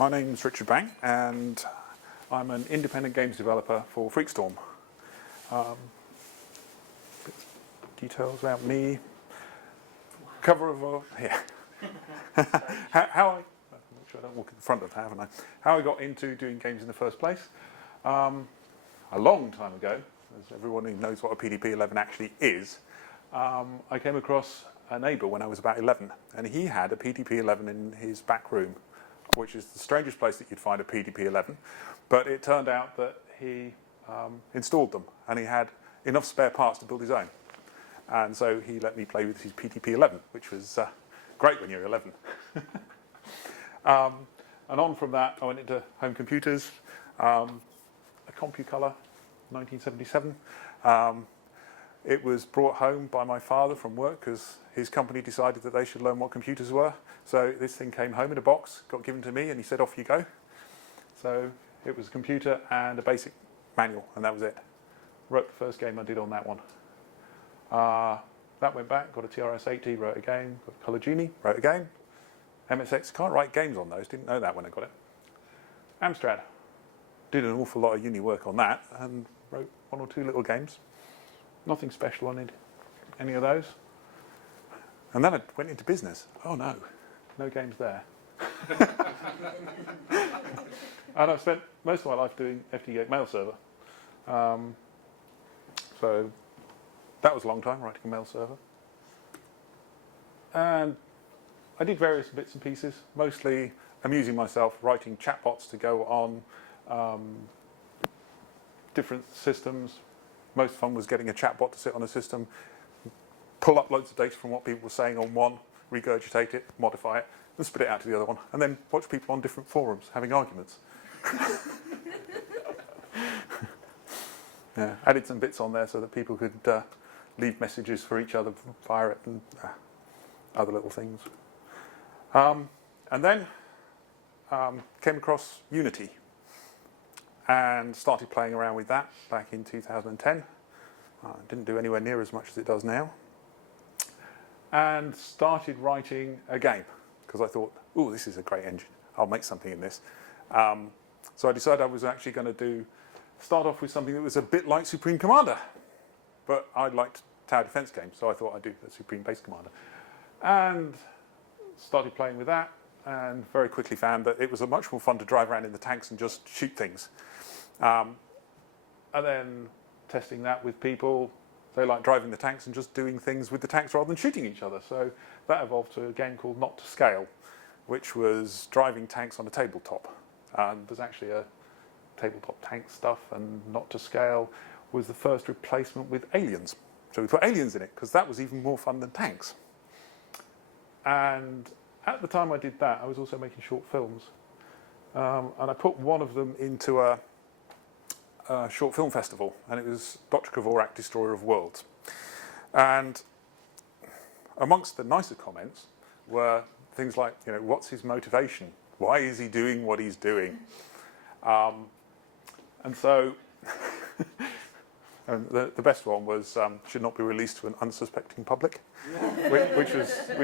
My name's Richard Bang, and I'm an independent games developer for Freekstorm. Details about me. Cover of how I. Make sure I don't walk in the front of that, haven't I? How I got into doing games in the first place. A long time ago, as everyone who knows what a PDP-11 actually is, I came across a neighbour when I was about 11, and he had a PDP-11 in his back room, which is the strangest place that you'd find a PDP-11. But it turned out that he installed them, and he had enough spare parts to build his own. And so he let me play with his PDP-11, which was great when you're 11. And on from that, I went into home computers, a CompuColor, 1977. It was brought home by my father from work because his company decided that they should learn what computers were. So this thing came home in a box, got given to me, and he said, off you go. So it was a computer and a basic manual, and that was it. Wrote the first game I did on that one. That went back, got a TRS-80, wrote a game, got a Color Genie, wrote a game. MSX, can't write games on those, didn't know that when I got it. Amstrad, did an awful lot of uni work on that, and wrote one or two little games. Nothing special on any of those. And then I went into business. Oh no, no games there. And I've spent most of my life doing FTGate mail server. So that was a long time, writing a mail server. And I did various bits and pieces, mostly amusing myself, writing chatbots to go on different systems. Most fun was getting a chatbot to sit on a system, pull up loads of data from what people were saying on one, regurgitate it, modify it, and spit it out to the other one, and then watch people on different forums having arguments. Yeah, added some bits on there so that people could leave messages for each other via it and other little things. And then came across Unity and started playing around with that back in 2010. Didn't do anywhere near as much as it does now. And started writing a game because I thought, ooh, this is a great engine. I'll make something in this. So I decided I was actually going to start off with something that was a bit like Supreme Commander. But I liked tower defense games, so I thought I'd do a Supreme Base Commander. And started playing with that, and very quickly found that it was much more fun to drive around in the tanks and just shoot things. And then testing that with people, they like driving the tanks and just doing things with the tanks rather than shooting each other. So that evolved to a game called Not to Scale, which was driving tanks on a tabletop. And there's actually a tabletop tank stuff, and Not to Scale was the first replacement with aliens. So we put aliens in it because that was even more fun than tanks. And at the time I did that, I was also making short films. And I put one of them into a short film festival, and it was Doctor Kvorak, Destroyer of Worlds. And amongst the nicer comments were things like, you know, what's his motivation? Why is he doing what he's doing? And so and the best one was should not be released to an unsuspecting public, which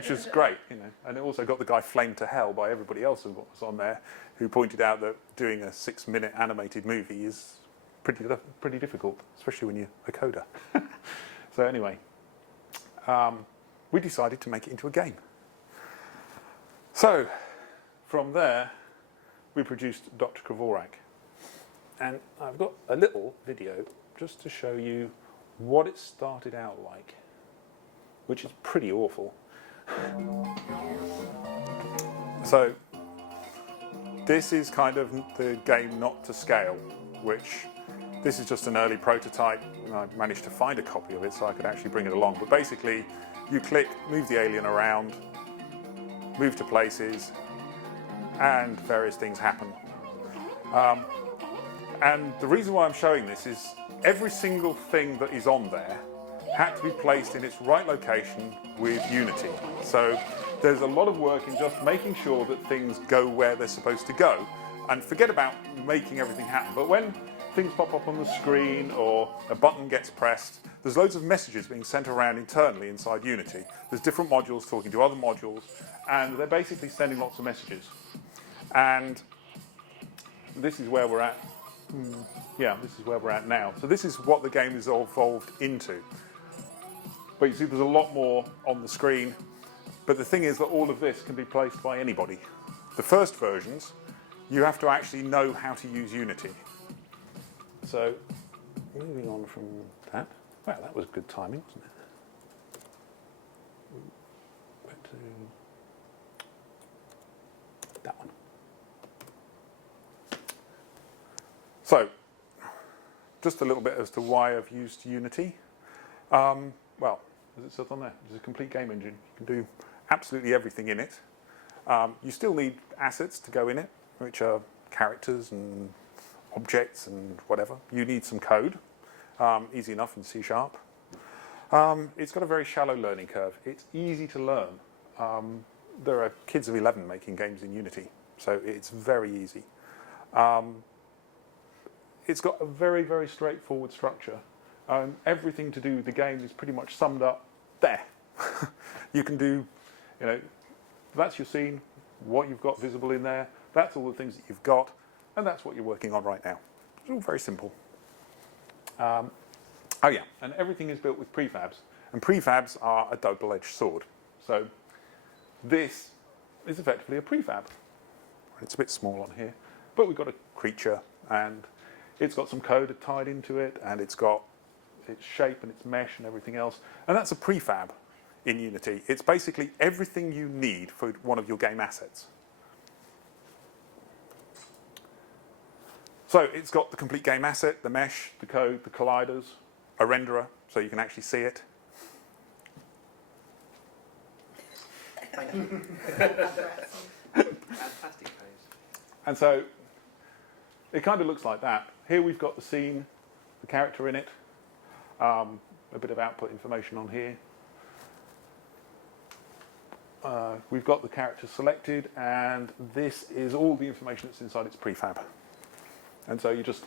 was great, you know. And it also got the guy flamed to hell by everybody else who was on there, who pointed out that doing a 6-minute animated movie is pretty difficult, especially when you're a coder. So anyway, we decided to make it into a game. So from there, we produced Doctor Kvorak. And I've got a little video just to show you what it started out like, which is pretty awful. So this is kind of the game Not to Scale, which this is just an early prototype. I managed to find a copy of it so I could actually bring it along. But basically, you click, move the alien around, move to places, and various things happen. And the reason why I'm showing this is every single thing that is on there had to be placed in its right location with Unity. So there's a lot of work in just making sure that things go where they're supposed to go, and forget about making everything happen. But when things pop up on the screen or a button gets pressed, there's loads of messages being sent around internally inside Unity. There's different modules talking to other modules, and they're basically sending lots of messages. And this is where we're at. Yeah, this is where we're at now. So this is what the game is evolved into. But you see there's a lot more on the screen. But the thing is that all of this can be placed by anybody. The first versions, you have to actually know how to use Unity. So moving on from that. Well, that was good timing, wasn't it? Back to that one. So, just a little bit as to why I've used Unity. Well, as it says on there, it's a complete game engine. You can do absolutely everything in it. You still need assets to go in it, which are characters and objects and whatever. You need some code, easy enough in C#. It's got a very shallow learning curve. It's easy to learn. There are kids of 11 making games in Unity, so it's very easy. It's got a very, very straightforward structure. Everything to do with the game is pretty much summed up there. You can do, that's your scene, what you've got visible in there, that's all the things that you've got, and that's what you're working on right now. It's all very simple. Oh yeah, and everything is built with prefabs, and prefabs are a double-edged sword. So this is effectively a prefab. It's a bit small on here, but we've got a creature, and it's got some code tied into it, and it's got its shape and its mesh and everything else. And that's a prefab in Unity. It's basically everything you need for one of your game assets. So it's got the complete game asset, the mesh, the code, the colliders, a renderer, so you can actually see it. Thank you. Fantastic pose. And so it kind of looks like that. Here we've got the scene, the character in it, a bit of output information on here. We've got the character selected, and this is all the information that's inside its prefab. And so you just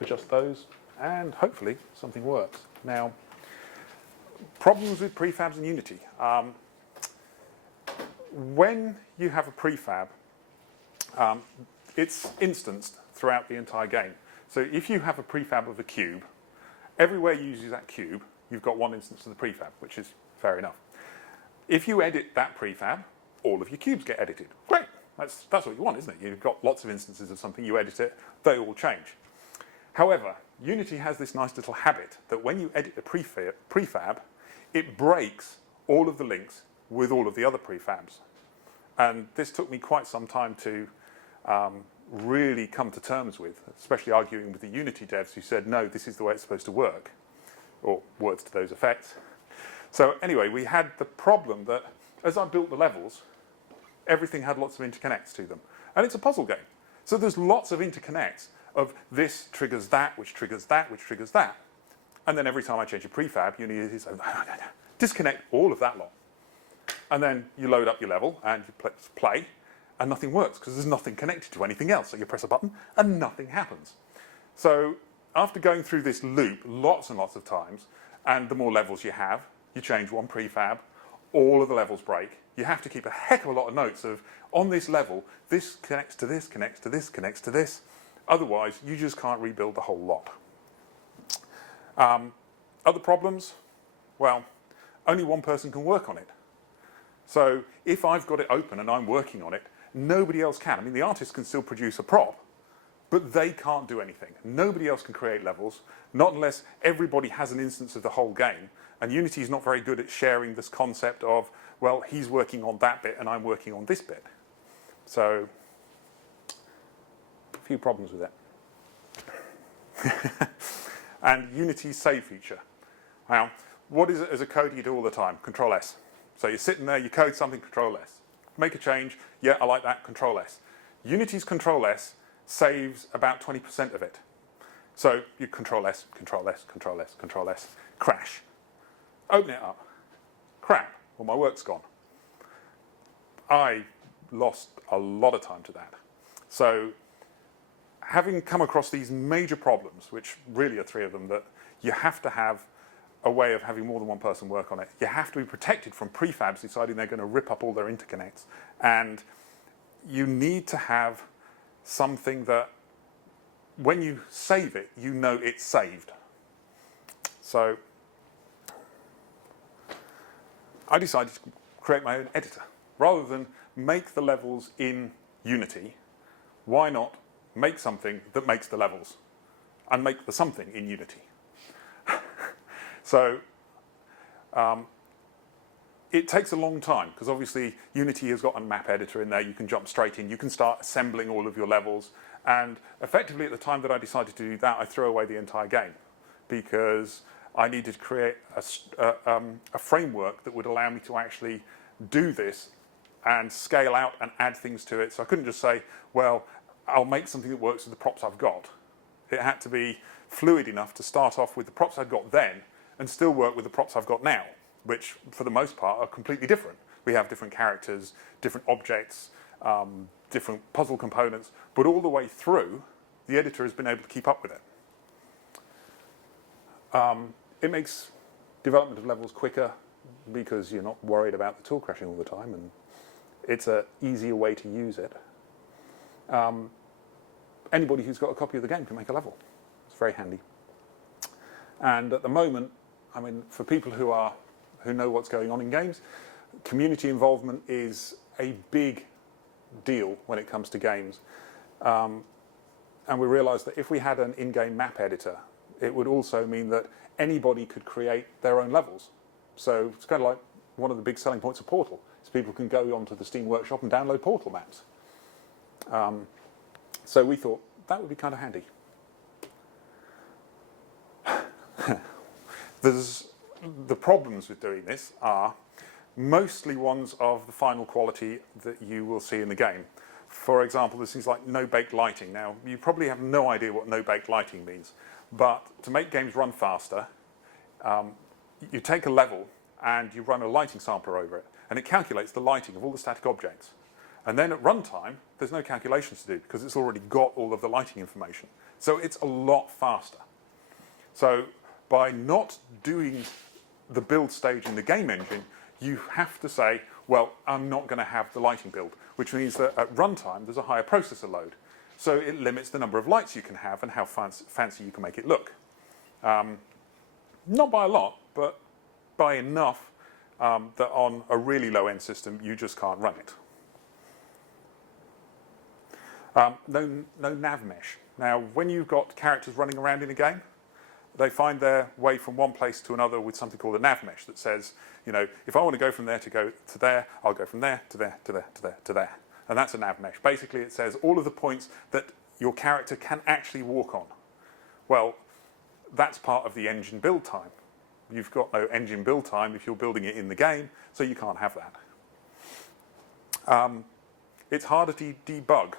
adjust those, and hopefully something works. Now, problems with prefabs in Unity. When you have a prefab, it's instanced throughout the entire game. So if you have a prefab of a cube, everywhere you use that cube, you've got one instance of the prefab, which is fair enough. If you edit that prefab, all of your cubes get edited. Great, that's what you want, isn't it? You've got lots of instances of something, you edit it, they all change. However, Unity has this nice little habit that when you edit a prefab, it breaks all of the links with all of the other prefabs. And this took me quite some time to really come to terms with, especially arguing with the Unity devs who said, no, this is the way it's supposed to work, or words to those effects. So anyway, we had the problem that as I built the levels, everything had lots of interconnects to them. And it's a puzzle game. So there's lots of interconnects of this triggers that, which triggers that, which triggers that. And then every time I change a prefab, Unity says, disconnect all of that lot. And then you load up your level and you play, and nothing works because there's nothing connected to anything else. So you press a button and nothing happens. So after going through this loop lots and lots of times, and the more levels you have, you change one prefab, all of the levels break. You have to keep a heck of a lot of notes of, on this level, this connects to this, connects to this, connects to this. Otherwise, you just can't rebuild the whole lot. Other problems? Well, only one person can work on it. So if I've got it open and I'm working on it, nobody else can. I mean, the artist can still produce a prop, but they can't do anything. Nobody else can create levels, not unless everybody has an instance of the whole game. And Unity is not very good at sharing this concept of, well, he's working on that bit and I'm working on this bit. So, a few problems with it. And Unity's save feature. Now, what is it as a coder you do all the time? Control S. So you're sitting there, you code something, Control S. Make a change, yeah, I like that, Control S. Unity's Control S saves about 20% of it. So you Control S, Control S, Control S, Control S, crash. Open it up. Crap, well, my work's gone. I lost a lot of time to that. So having come across these major problems, which really are three of them, that you have to have a way of having more than one person work on it. You have to be protected from prefabs deciding they're going to rip up all their interconnects. And you need to have something that when you save it, you know it's saved. So I decided to create my own editor. Rather than make the levels in Unity, why not make something that makes the levels and make the something in Unity? So it takes a long time because obviously Unity has got a map editor in there. You can jump straight in. You can start assembling all of your levels. And effectively at the time that I decided to do that, I threw away the entire game because I needed to create a framework that would allow me to actually do this and scale out and add things to it. So I couldn't just say, well, I'll make something that works with the props I've got. It had to be fluid enough to start off with the props I'd got then and still work with the props I've got now, which for the most part are completely different. We have different characters, different objects, different puzzle components, but all the way through, the editor has been able to keep up with it. It makes development of levels quicker because you're not worried about the tool crashing all the time, and it's an easier way to use it. Anybody who's got a copy of the game can make a level. It's very handy. And at the moment, I mean, for people who know what's going on in games, community involvement is a big deal when it comes to games. And we realised that if we had an in-game map editor, it would also mean that anybody could create their own levels. So it's kind of like one of the big selling points of Portal, is people can go onto the Steam Workshop and download Portal maps. So we thought that would be kind of handy. The problems with doing this are mostly ones of the final quality that you will see in the game. For example, there's things like no-baked lighting. Now, you probably have no idea what no-baked lighting means, but to make games run faster, you take a level and you run a lighting sampler over it, and it calculates the lighting of all the static objects. And then at runtime, there's no calculations to do because it's already got all of the lighting information. So it's a lot faster. So by not doing the build stage in the game engine, you have to say, well, I'm not going to have the lighting build, which means that at runtime, there's a higher processor load. So it limits the number of lights you can have and how fancy you can make it look. Not by a lot, but by enough that on a really low-end system, you just can't run it. No nav mesh. Now, when you've got characters running around in a game, they find their way from one place to another with something called a nav mesh that says, you know, if I want to go from there to go to there, I'll go from there to there to there to there to there. And that's a nav mesh. Basically, it says all of the points that your character can actually walk on. Well, that's part of the engine build time. You've got no engine build time if you're building it in the game, so you can't have that. It's harder to debug.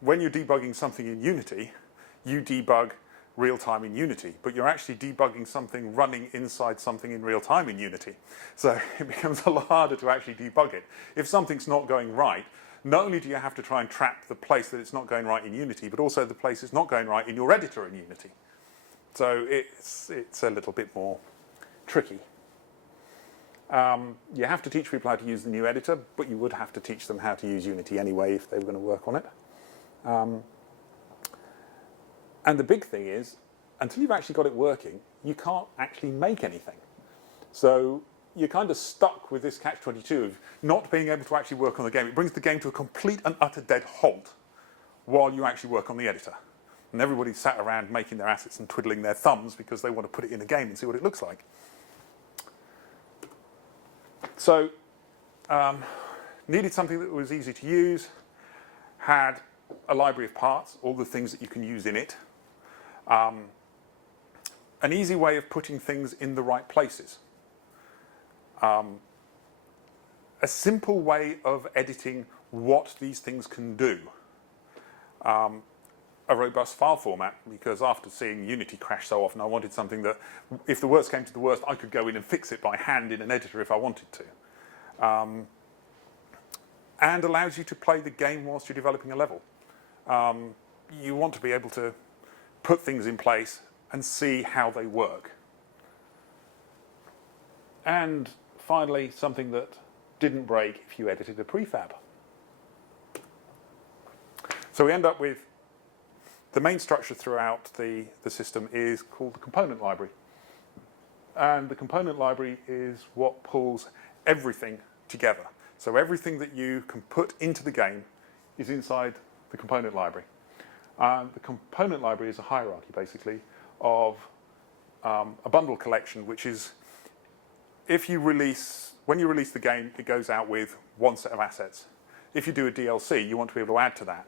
When you're debugging something in Unity, you debug real time in Unity, but you're actually debugging something running inside something in real time in Unity. So it becomes a lot harder to actually debug it. If something's not going right, not only do you have to try and track the place that it's not going right in Unity, but also the place it's not going right in your editor in Unity. So it's a little bit more tricky. You have to teach people how to use the new editor, but you would have to teach them how to use Unity anyway if they were going to work on it. And the big thing is, until you've actually got it working, you can't actually make anything. So you're kind of stuck with this catch-22 of not being able to actually work on the game. It brings the game to a complete and utter dead halt while you actually work on the editor. And everybody's sat around making their assets and twiddling their thumbs because they want to put it in a game and see what it looks like. So needed something that was easy to use, had a library of parts, all the things that you can use in it. An easy way of putting things in the right places. A simple way of editing what these things can do. A robust file format, because after seeing Unity crash so often, I wanted something that, if the worst came to the worst, I could go in and fix it by hand in an editor if I wanted to. And allows you to play the game whilst you're developing a level. You want to be able to put things in place and see how they work. And finally, something that didn't break if you edited a prefab. So we end up with the main structure throughout the system is called the component library. And the component library is what pulls everything together. So everything that you can put into the game is inside the component library. The component library is a hierarchy, basically, of a bundle collection, which is when you release the game, it goes out with one set of assets. If you do a DLC, you want to be able to add to that.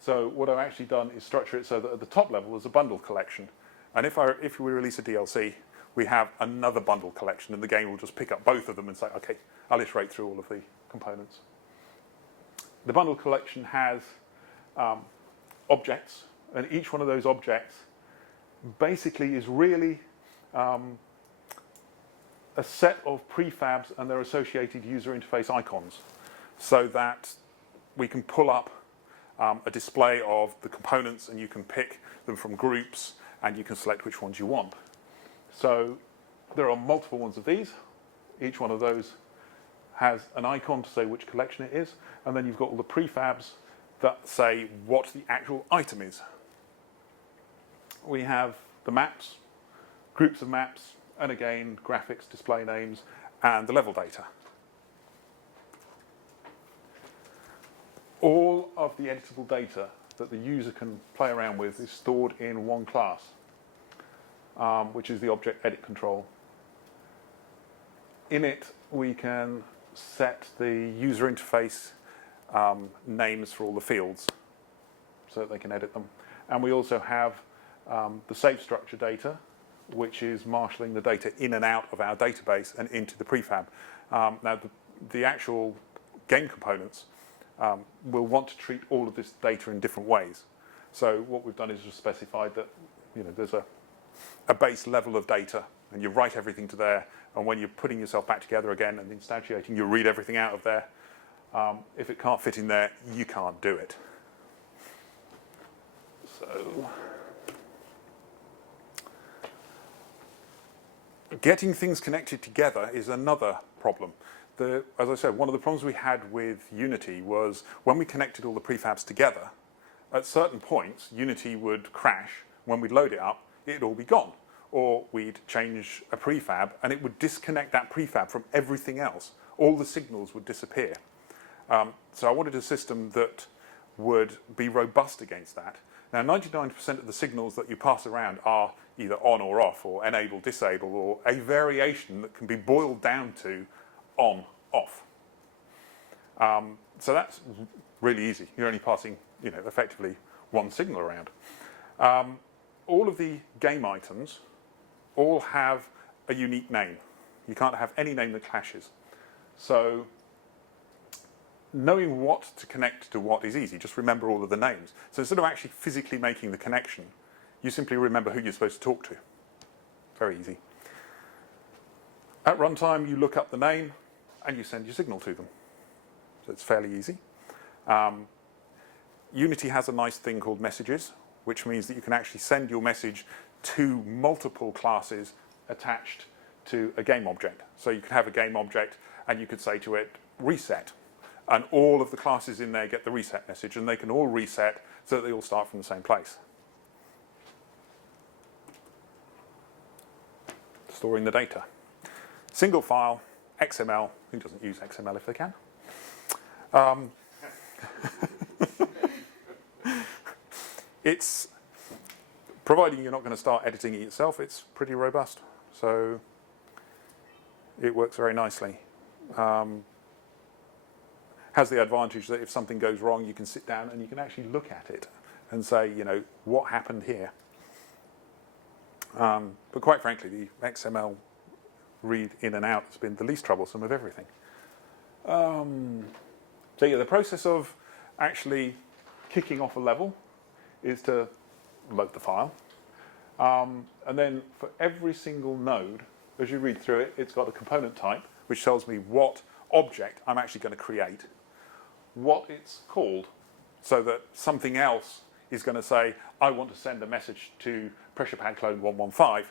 So what I've actually done is structure it so that at the top level is a bundle collection. And if we release a DLC, we have another bundle collection, and the game will just pick up both of them and say, okay, I'll iterate through all of the components. The bundle collection has objects, and each one of those objects basically is really a set of prefabs and their associated user interface icons, so that we can pull up a display of the components, and you can pick them from groups, and you can select which ones you want. So there are multiple ones of these. Each one of those has an icon to say which collection it is, and then you've got all the prefabs that say what the actual item is. We have the maps, groups of maps, and again, graphics, display names, and the level data. All of the editable data that the user can play around with is stored in one class, which is the object edit control. In it, we can set the user interface names for all the fields so that they can edit them. And we also have the save structure data, which is marshalling the data in and out of our database and into the prefab. Now, the actual game components will want to treat all of this data in different ways. So what we've done is just specified that there's a base level of data, and you write everything to there, and when you're putting yourself back together again and instantiating, you read everything out of there. If it can't fit in there, you can't do it. So getting things connected together is another problem. As I said, one of the problems we had with Unity was when we connected all the prefabs together, at certain points, Unity would crash. When we'd load it up, it'd all be gone. Or we'd change a prefab, and it would disconnect that prefab from everything else. All the signals would disappear. So I wanted a system that would be robust against that. Now, 99% of the signals that you pass around are either on or off, or enable, disable, or a variation that can be boiled down to on, off. So that's really easy. You're only passing, effectively one signal around. All of the game items all have a unique name. You can't have any name that clashes. So knowing what to connect to what is easy. Just remember all of the names. So instead of actually physically making the connection, you simply remember who you're supposed to talk to. Very easy. At runtime, you look up the name and you send your signal to them. So it's fairly easy. Unity has a nice thing called messages, which means that you can actually send your message to multiple classes attached to a game object. So you could have a game object and you could say to it, reset. And all of the classes in there get the reset message, and they can all reset so that they all start from the same place. Storing the data. Single file, XML. Who doesn't use XML if they can? It's, providing you're not going to start editing it yourself, it's pretty robust. So it works very nicely. Has the advantage that if something goes wrong, you can sit down and you can actually look at it and say, what happened here? But quite frankly, the XML read in and out has been the least troublesome of everything. So yeah, the process of actually kicking off a level is to load the file. And then for every single node, as you read through it, it's got a component type, which tells me what object I'm actually going to create, what it's called, so that something else is going to say, I want to send a message to pressure pad clone 115.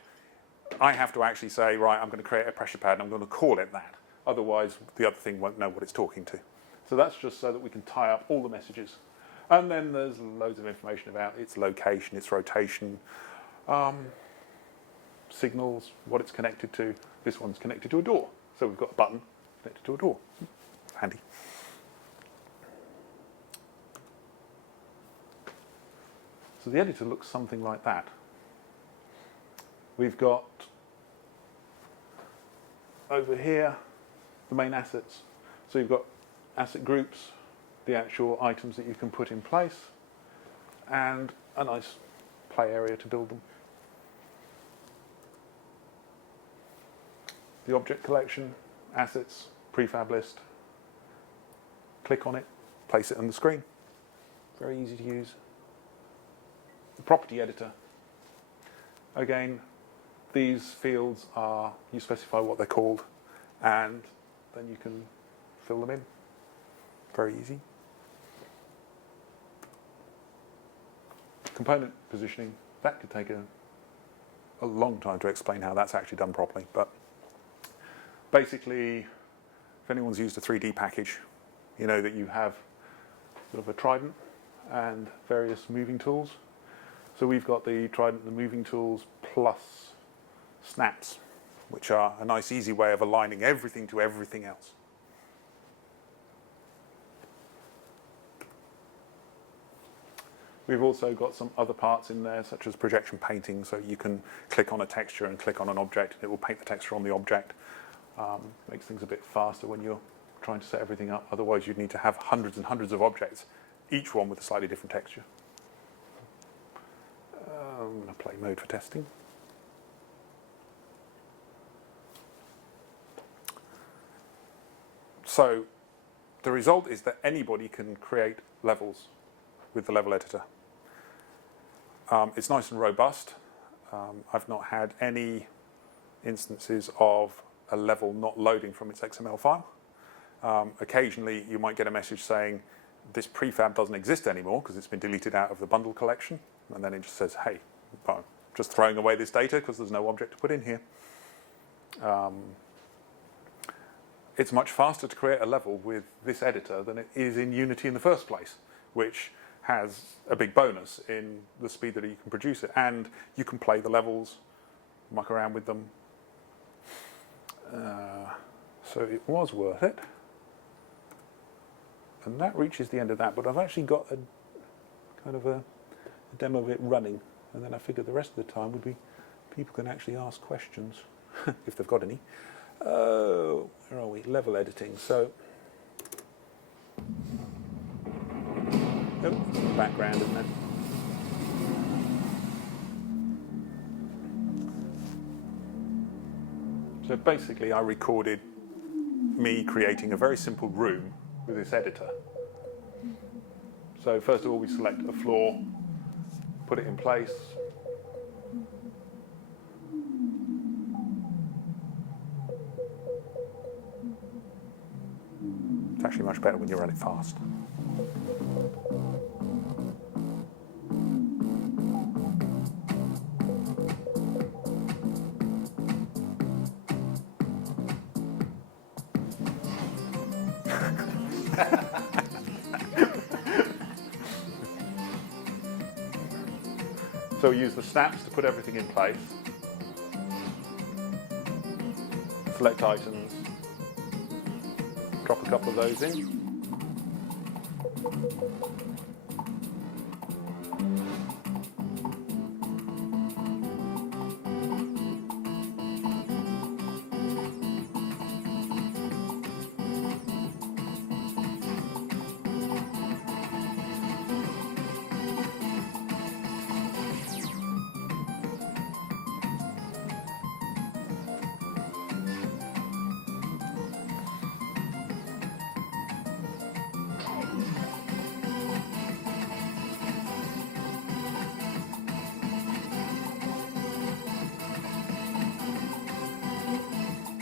I have to actually say, right, I'm going to create a pressure pad and I'm going to call it that. Otherwise, the other thing won't know what it's talking to. So that's just so that we can tie up all the messages. And then there's loads of information about its location, its rotation, signals, what it's connected to. This one's connected to a door. So we've got a button connected to a door. Handy. So the editor looks something like that. We've got over here the main assets. So you've got asset groups, the actual items that you can put in place, and a nice play area to build them. The object collection, assets, prefab list. Click on it, place it on the screen. Very easy to use. The property editor. Again, these fields are, you specify what they're called, and then you can fill them in. Very easy. Component positioning, that could take a long time to explain how that's actually done properly, but basically, if anyone's used a 3D package, you know that you have sort of a trident and various moving tools. So we've got the trident and the moving tools plus snaps, which are a nice easy way of aligning everything to everything else. We've also got some other parts in there, such as projection painting, so you can click on a texture and click on an object, and it will paint the texture on the object. Makes things a bit faster when you're trying to set everything up. Otherwise, you'd need to have hundreds and hundreds of objects, each one with a slightly different texture. I'm going to play mode for testing. So the result is that anybody can create levels with the level editor. It's nice and robust. I've not had any instances of a level not loading from its XML file. Occasionally you might get a message saying this prefab doesn't exist anymore because it's been deleted out of the bundle collection, and then it just says, hey, I'm just throwing away this data because there's no object to put in here. It's much faster to create a level with this editor than it is in Unity in the first place, which has a big bonus in the speed that you can produce it, and you can play the levels, muck around with them. So it was worth it. And that reaches the end of that, but I've actually got a kind of a demo of it running, and then I figured the rest of the time would be people can actually ask questions, if they've got any. Where are we? Level editing. So, oh, it's in the background, isn't it? So basically, I recorded me creating a very simple room with this editor. So first of all, we select a floor, put it in place. It's actually much better when you run it fast. So we use the snaps to put everything in place. Select items. Drop a couple of those in.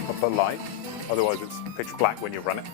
Couple of lights, otherwise it's pitch black when you run it.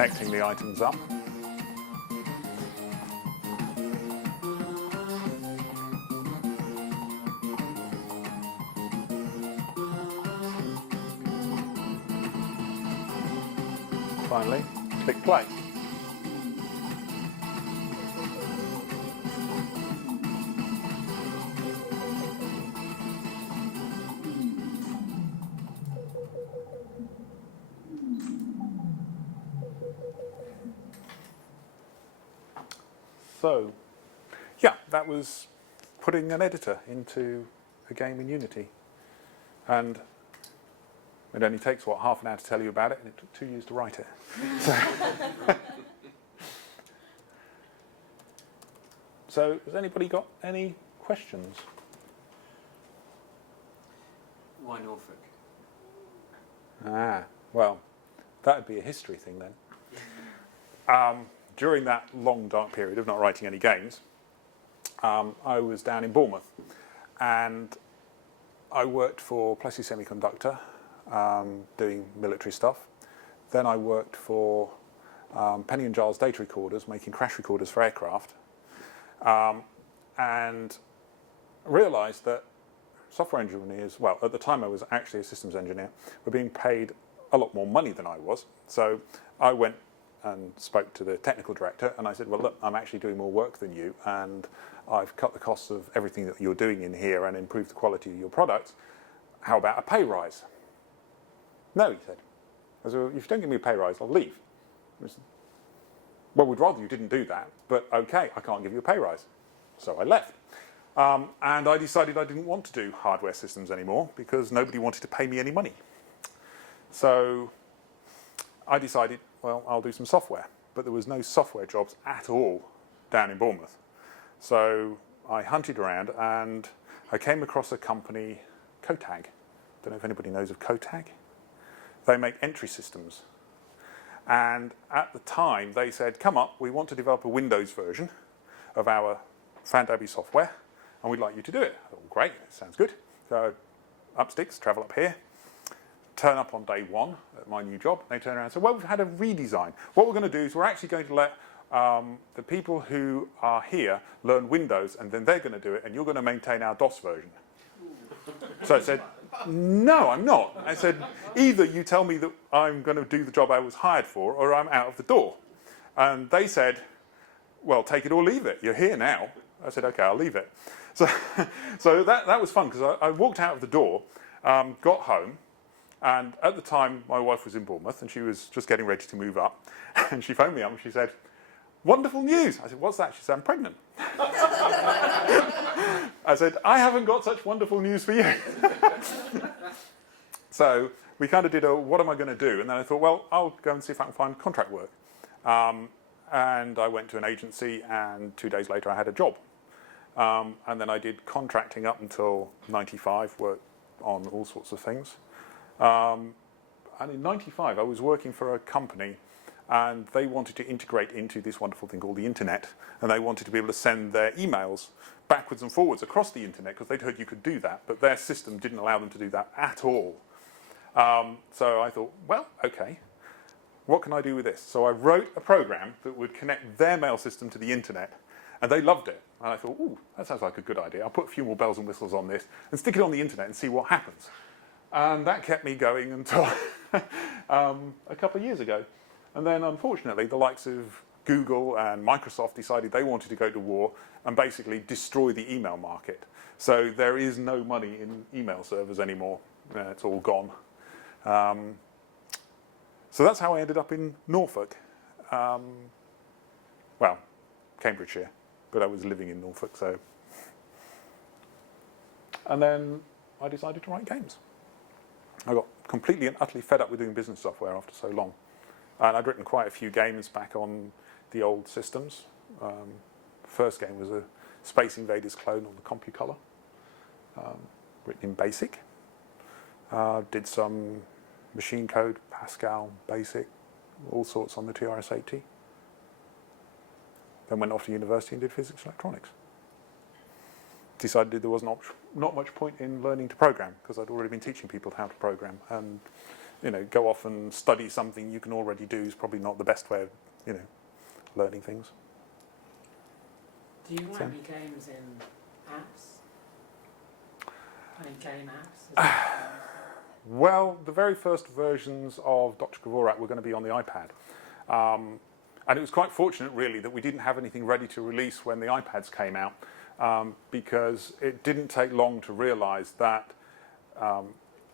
connecting the items up. Finally, click play. So, yeah, that was putting an editor into a game in Unity. And it only takes, what, half an hour to tell you about it, and it took 2 years to write it. So has anybody got any questions? Why Norfolk? Well, that would be a history thing then. During that long, dark period of not writing any games, I was down in Bournemouth, and I worked for Plessey Semiconductor, doing military stuff. Then I worked for Penny and Giles data recorders, making crash recorders for aircraft, and realised that software engineers, well, at the time I was actually a systems engineer, were being paid a lot more money than I was. So I went and spoke to the technical director, and I said, well, look, I'm actually doing more work than you, and I've cut the costs of everything that you're doing in here and improved the quality of your products. How about a pay rise? No, he said. I said, well, if you don't give me a pay rise, I'll leave. I said, well, we'd rather you didn't do that, but okay, I can't give you a pay rise. So I left. And I decided I didn't want to do hardware systems anymore because nobody wanted to pay me any money. So I decided, well, I'll do some software. But there was no software jobs at all down in Bournemouth. So I hunted around and I came across a company, Kotag. Don't know if anybody knows of Kotag. They make entry systems. And at the time, they said, come up, we want to develop a Windows version of our Fandaby software, and we'd like you to do it. I thought, great, sounds good. So up sticks, travel up here, turn up on day one at my new job. They turn around and say, well, we've had a redesign. What we're going to do is we're actually going to let the people who are here learn Windows, and then they're going to do it, and you're going to maintain our DOS version. So I said, no, I'm not. I said, either you tell me that I'm going to do the job I was hired for, or I'm out of the door. And they said, well, take it or leave it. You're here now. I said, okay, I'll leave it. So that was fun, because I walked out of the door, got home, and at the time, my wife was in Bournemouth, and she was just getting ready to move up. And she phoned me up, and she said, wonderful news. I said, what's that? She said, I'm pregnant. I said, I haven't got such wonderful news for you. So we kind of did a, what am I going to do? And then I thought, well, I'll go and see if I can find contract work. And I went to an agency, and 2 days later I had a job. And then I did contracting up until 95, worked on all sorts of things. And in 95, I was working for a company, and they wanted to integrate into this wonderful thing called the internet, and they wanted to be able to send their emails backwards and forwards across the internet, because they'd heard you could do that, but their system didn't allow them to do that at all. So I thought, well, okay, what can I do with this? So I wrote a program that would connect their mail system to the internet, and they loved it. And I thought, ooh, that sounds like a good idea. I'll put a few more bells and whistles on this and stick it on the internet and see what happens. And that kept me going until a couple of years ago. And then, unfortunately, the likes of Google and Microsoft decided they wanted to go to war and basically destroy the email market. So there is no money in email servers anymore. It's all gone. So that's how I ended up in Norfolk. Well, Cambridgeshire, but I was living in Norfolk, so. And then I decided to write games. I got completely and utterly fed up with doing business software after so long. And I'd written quite a few games back on the old systems. First game was a Space Invaders clone on the CompuColor, written in BASIC. Did some machine code, Pascal, BASIC, all sorts on the TRS-80. Then went off to university and did physics electronics. Decided there was not much point in learning to program, because I'd already been teaching people how to program, and go off and study something you can already do is probably not the best way of, learning things. Do you write any games in apps? Any game apps? Well, the very first versions of Doctor Kvorak were going to be on the iPad. And it was quite fortunate, really, that we didn't have anything ready to release when the iPads came out, because it didn't take long to realise that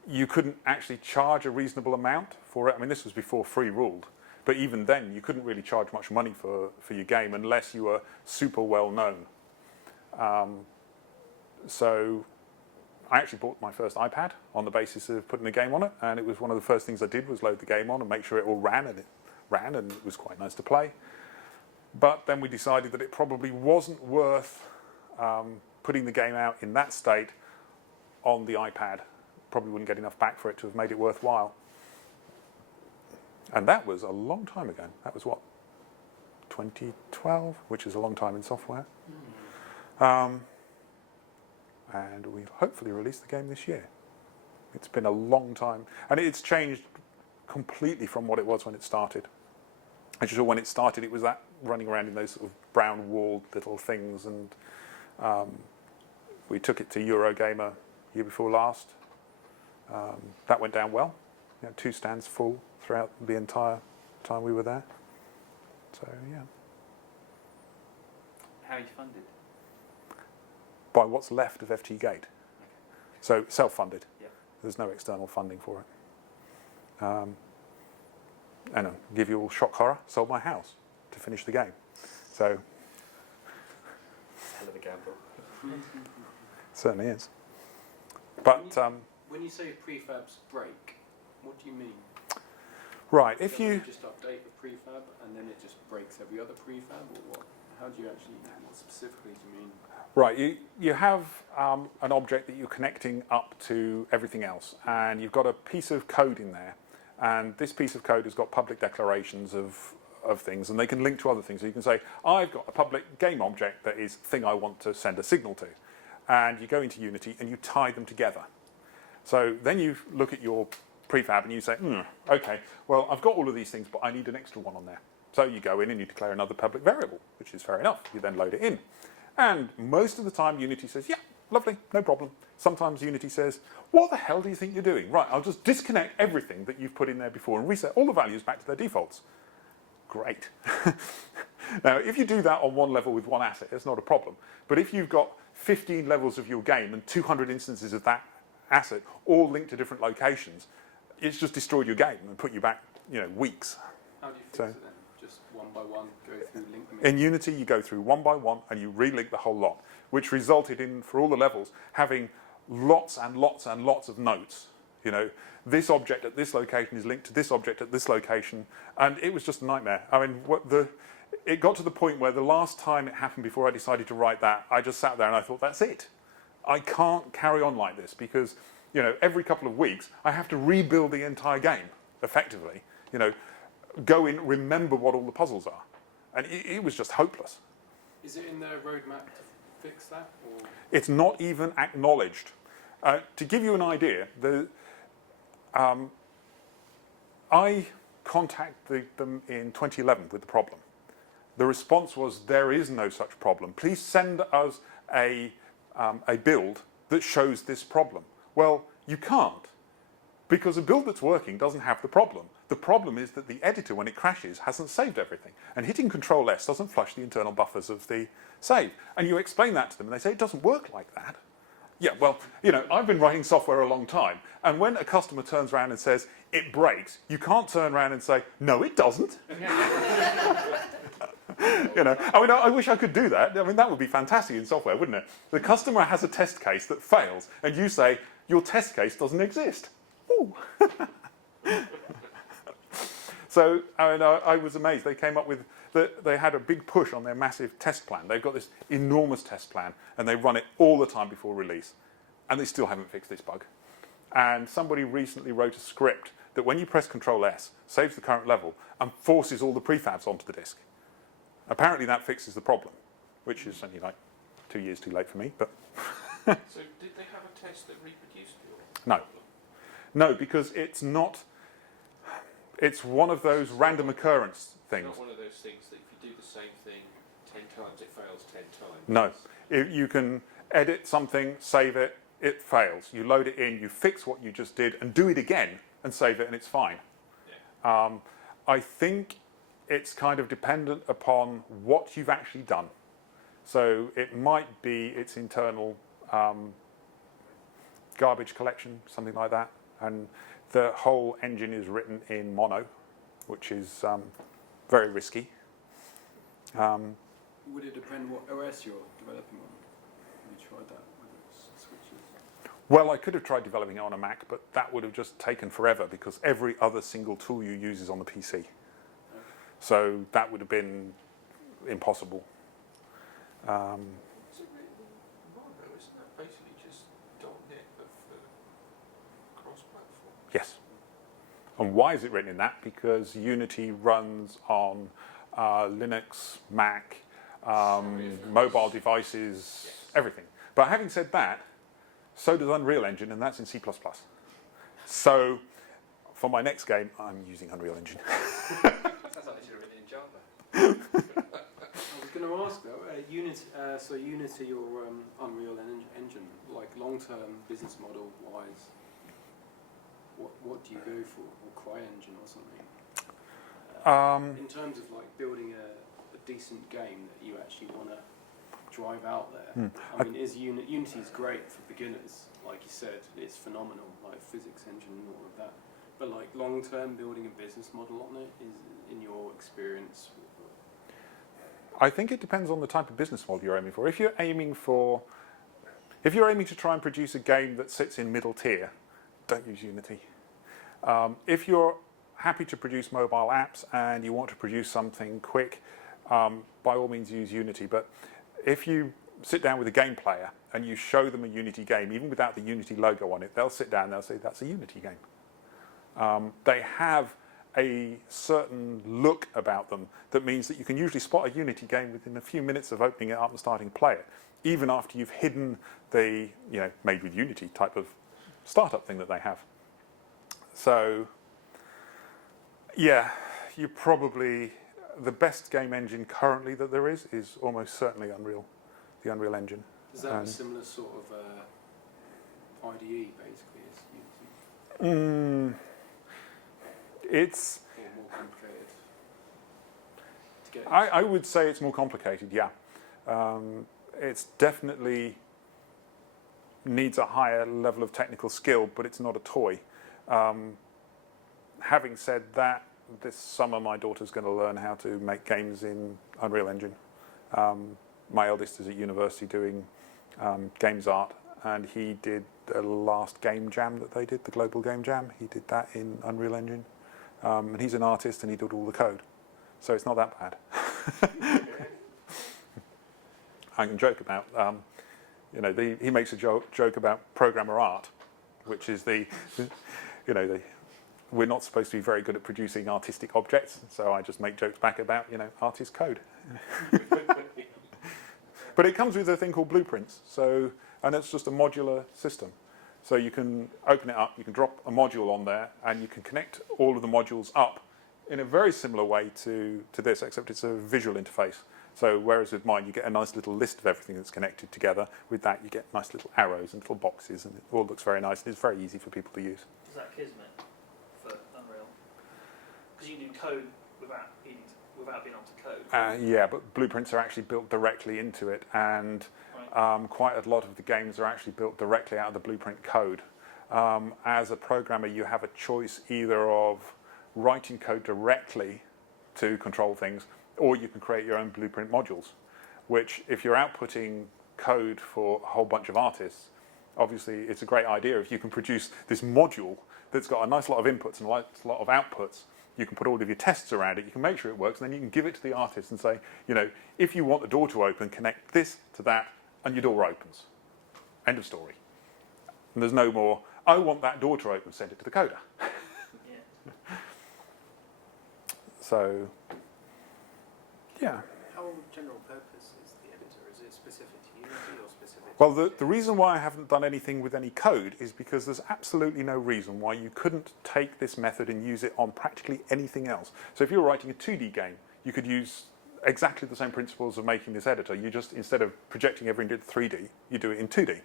you couldn't actually charge a reasonable amount for it. I mean, this was before free ruled, but even then you couldn't really charge much money for your game unless you were super well known. So I actually bought my first iPad on the basis of putting a game on it, and it was one of the first things I did was load the game on and make sure it all ran, and it ran, and it was quite nice to play. But then we decided that it probably wasn't worth putting the game out in that state on the iPad. Probably wouldn't get enough back for it to have made it worthwhile. And that was a long time ago. That was what, 2012, which is a long time in software. And we'll hopefully release the game this year. It's been a long time, and it's changed completely from what it was when it started. As you saw, when it started, it was that running around in those sort of brown walled little things, and we took it to Eurogamer year before last. That went down well. 2 stands full throughout the entire time we were there. So yeah. How are you funded? By what's left of FT Gate. Okay. So self-funded. Yeah. There's no external funding for it. And I'll give you all shock horror. Sold my house to finish the game. So Hell of a gamble. certainly is. But When you say prefabs break, what do you mean? right, So if you just update the prefab and then it just breaks every other prefab, or what? How do you actually? What specifically do you mean? right, you have an object that you're connecting up to everything else, and you've got a piece of code in there, and this piece of code has got public declarations of things, and they can link to other things. So you can say, I've got a public game object that is thing I want to send a signal to, and you go into Unity and you tie them together. So then you look at your prefab and you say, okay, well, I've got all of these things, but I need an extra one on there. So you go in and you declare another public variable, which is fair enough. You then load it in. And most of the time Unity says, yeah, lovely, no problem. Sometimes Unity says, what the hell do you think you're doing? Right, I'll just disconnect everything that you've put in there before and reset all the values back to their defaults. Great. Now, if you do that on one level with one asset, it's not a problem. But if you've got 15 levels of your game and 200 instances of that asset all linked to different locations, it's just destroyed your game and put you back, weeks. How do you fix So- it then? Just one by one, go through, link them In Unity, you go through one by one and you relink the whole lot, which resulted in, for all the levels, having lots and lots and lots of notes. This object at this location is linked to this object at this location, and it was just a nightmare. I mean, it got to the point where the last time it happened before I decided to write that, I just sat there and I thought, that's it. I can't carry on like this because, every couple of weeks I have to rebuild the entire game, effectively. Go in, remember what all the puzzles are. And it was just hopeless. Is it in their roadmap to fix that? Or? It's not even acknowledged. To give you an idea, I contacted them in 2011 with the problem. The response was, there is no such problem. Please send us a build that shows this problem. Well, you can't, because a build that's working doesn't have the problem. The problem is that the editor, when it crashes, hasn't saved everything. And hitting Control-S doesn't flush the internal buffers of the save. And you explain that to them, and they say, it doesn't work like that. Yeah, well, I've been writing software a long time, and when a customer turns around and says, it breaks, you can't turn around and say, no, it doesn't. I wish I could do that. I mean, that would be fantastic in software, wouldn't it? The customer has a test case that fails, and you say, your test case doesn't exist. Ooh. So, I was amazed. They came up with, they had a big push on their massive test plan. They've got this enormous test plan, and they run it all the time before release. And they still haven't fixed this bug. And somebody recently wrote a script that when you press Control-S, saves the current level, and forces all the prefabs onto the disk. Apparently that fixes the problem, which is only like 2 years too late for me. But So did they have a test that reproduced your No. problem? No, because it's not. It's one of those random occurrence It's things. not one of those things that if you do the same thing 10 times, it fails 10 times. No. You can edit something, save it, it fails. You load it in, you fix what you just did, and do it again, and save it, and it's fine. Yeah. I think it's kind of dependent upon what you've actually done. So it might be its internal garbage collection, something like that. And the whole engine is written in mono, which is very risky. Would it depend what OS you're developing on? Have you tried that with its switches? Well, I could have tried developing it on a Mac, but that would have just taken forever because every other single tool you use is on the PC. So that would have been impossible. Is it written in mono? Isn't that basically just .NET but for cross-platform? Yes. And why is it written in that? Because Unity runs on Linux, Mac, mobile devices, Yes. everything. But having said that, so does Unreal Engine, and that's in C++. So for my next game, I'm using Unreal Engine. Sounds like they should have written in Java. I was going to ask though, Unity or Unreal Engine, like long-term business model wise, what do you go for? Or CryEngine or something? In terms of like building a decent game that you actually want to drive out there. I mean, Unity's great for beginners, like you said, it's phenomenal, like physics engine and all of that. But like long-term building a business model on it is, in your experience. I think it depends on the type of business model you're aiming for. If you're aiming to try and produce a game that sits in middle tier, don't use Unity. If you're happy to produce mobile apps and you want to produce something quick, by all means use Unity. But if you sit down with a game player and you show them a Unity game, even without the Unity logo on it, they'll sit down and they'll say, that's a Unity game. They have a certain look about them that means that you can usually spot a Unity game within a few minutes of opening it up and starting to play it, even after you've hidden the made with Unity type of startup thing that they have. So yeah, you probably, the best game engine currently that there is almost certainly the Unreal Engine. Is that a similar sort of IDE basically as Unity? It's, Or more complicated to get I would say it's more complicated, yeah. It's definitely needs a higher level of technical skill, but it's not a toy. Having said that, this summer my daughter's going to learn how to make games in Unreal Engine. My eldest is at university doing games art, and he did the last game jam that they did, the Global Game Jam. He did that in Unreal Engine. And he's an artist and he did all the code. So it's not that bad. I can joke about, he makes a joke about programmer art, which is we're not supposed to be very good at producing artistic objects, so I just make jokes back about, artist code. But it comes with a thing called blueprints, and it's just a modular system. So you can open it up, you can drop a module on there, and you can connect all of the modules up in a very similar way to this, except it's a visual interface. So whereas with mine, you get a nice little list of everything that's connected together. With that, you get nice little arrows and little boxes, and it all looks very nice, and it's very easy for people to use. Is that Kismet for Unreal? Because you can do code without being onto code. Yeah, but blueprints are actually built directly into it, and quite a lot of the games are actually built directly out of the blueprint code. As a programmer, you have a choice either of writing code directly to control things, or you can create your own blueprint modules, which if you're outputting code for a whole bunch of artists, obviously it's a great idea if you can produce this module that's got a nice lot of inputs and a nice lot of outputs. You can put all of your tests around it, you can make sure it works, and then you can give it to the artist and say, if you want the door to open, connect this to that, and your door opens. End of story. And there's no more, I want that door to open, send it to the coder. Yeah. So, yeah. How general purpose is the editor? Is it specific to Unity or specific? Well, the reason why I haven't done anything with any code is because there's absolutely no reason why you couldn't take this method and use it on practically anything else. So if you were writing a 2D game, you could use exactly the same principles of making this editor. You just, instead of projecting everything into 3D, you do it in 2D.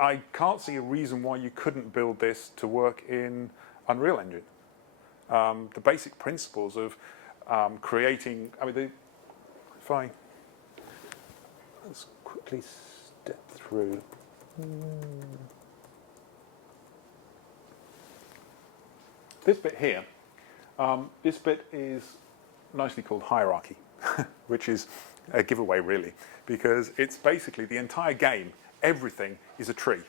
I can't see a reason why you couldn't build this to work in Unreal Engine. The basic principles of creating, I mean, if I let's quickly step through. This bit here, this bit is nicely called hierarchy, which is a giveaway really, because it's basically the entire game, everything is a tree.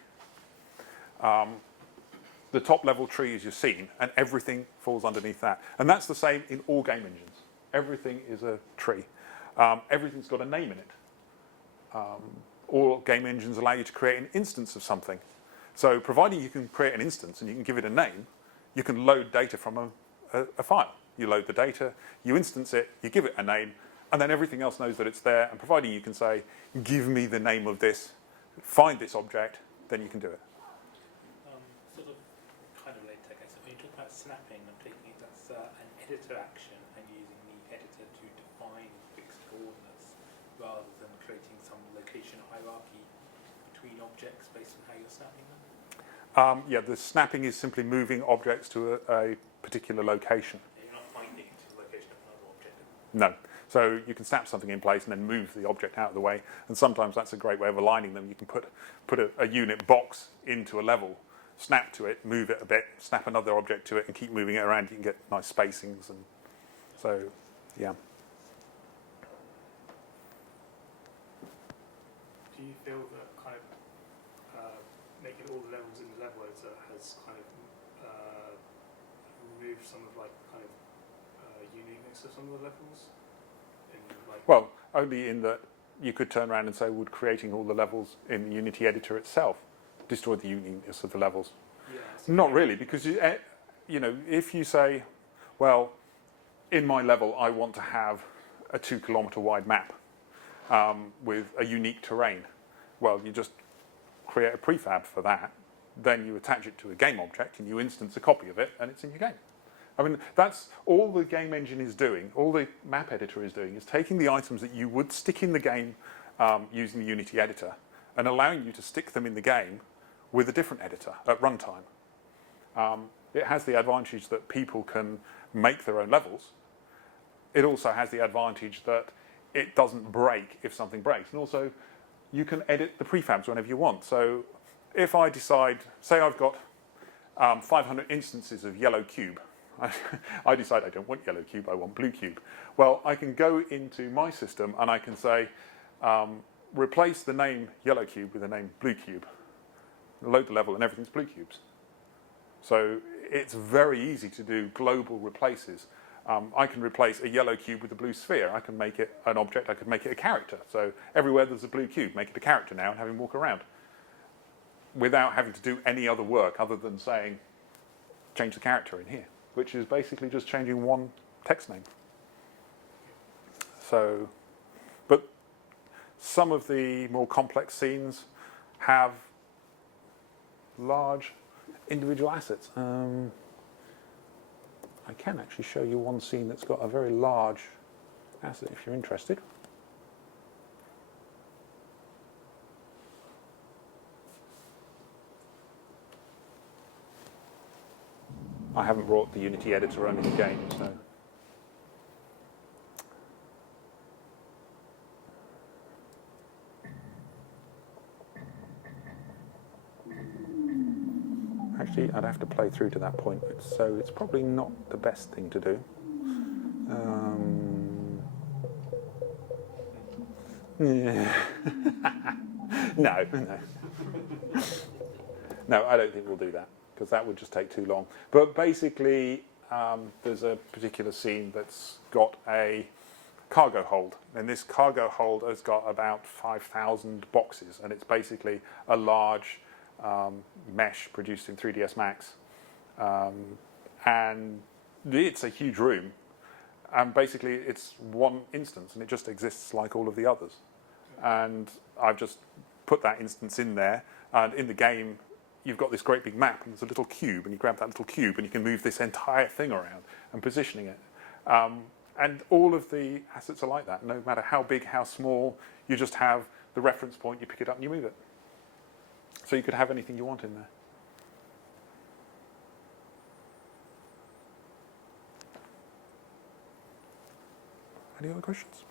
The top level tree is your scene, and everything falls underneath that. And that's the same in all game engines. Everything is a tree. Everything's got a name in it. All game engines allow you to create an instance of something. So providing you can create an instance and you can give it a name, you can load data from a file. You load the data, you instance it, you give it a name, and then everything else knows that it's there. And providing you can say, give me the name of this, find this object, then you can do it. Sort of kind of later, I guess. When you talk about snapping, I'm taking it that's an editor action and using the editor to define fixed coordinates rather than creating some location hierarchy between objects based on how you're snapping them. Yeah, the snapping is simply moving objects to a particular location. You're not finding it to the location of another object. No. So you can snap something in place and then move the object out of the way. And sometimes that's a great way of aligning them. You can put a unit box into a level, snap to it, move it a bit, snap another object to it, and keep moving it around. You can get nice spacings. And so, yeah. Do you feel that kind of making all the levels in the level editor has kind of removed some of like kind of uniqueness of some of the levels? Well, only in that you could turn around and say, would creating all the levels in the Unity editor itself destroy the uniqueness of the levels? Yeah, Not really, because you know, if you say, well, in my level I want to have a 2 kilometre wide map with a unique terrain, well, you just create a prefab for that, then you attach it to a game object and you instance a copy of it and it's in your game. I mean, that's all the game engine is doing, all the map editor is doing, is taking the items that you would stick in the game using the Unity editor and allowing you to stick them in the game with a different editor at runtime. It has the advantage that people can make their own levels. It also has the advantage that it doesn't break if something breaks. And also, you can edit the prefabs whenever you want. So if I decide, say I've got 500 instances of yellow cube, I decide I don't want yellow cube, I want blue cube. Well, I can go into my system and I can say, replace the name yellow cube with the name blue cube. Load the level and everything's blue cubes. So it's very easy to do global replaces. I can replace a yellow cube with a blue sphere. I can make it an object, I could make it a character. So everywhere there's a blue cube, make it a character now and have him walk around. Without having to do any other work other than saying, change the character in here, which is basically just changing one text name. So, but some of the more complex scenes have large individual assets. I can actually show you one scene that's got a very large asset if you're interested. I haven't brought the Unity editor only the game, so. Actually, I'd have to play through to that point, so it's probably not the best thing to do. Yeah. No. No, I don't think we'll do that, because that would just take too long. But basically, there's a particular scene that's got a cargo hold, and this cargo hold has got about 5,000 boxes, and it's basically a large mesh produced in 3ds Max, and it's a huge room, and basically it's one instance and it just exists like all of the others. and I've just put that instance in there. And in the game, you've got this great big map, and there's a little cube, and you grab that little cube, and you can move this entire thing around and positioning it. And all of the assets are like that. No matter how big, how small, you just have the reference point, you pick it up and you move it. So you could have anything you want in there. Any other questions?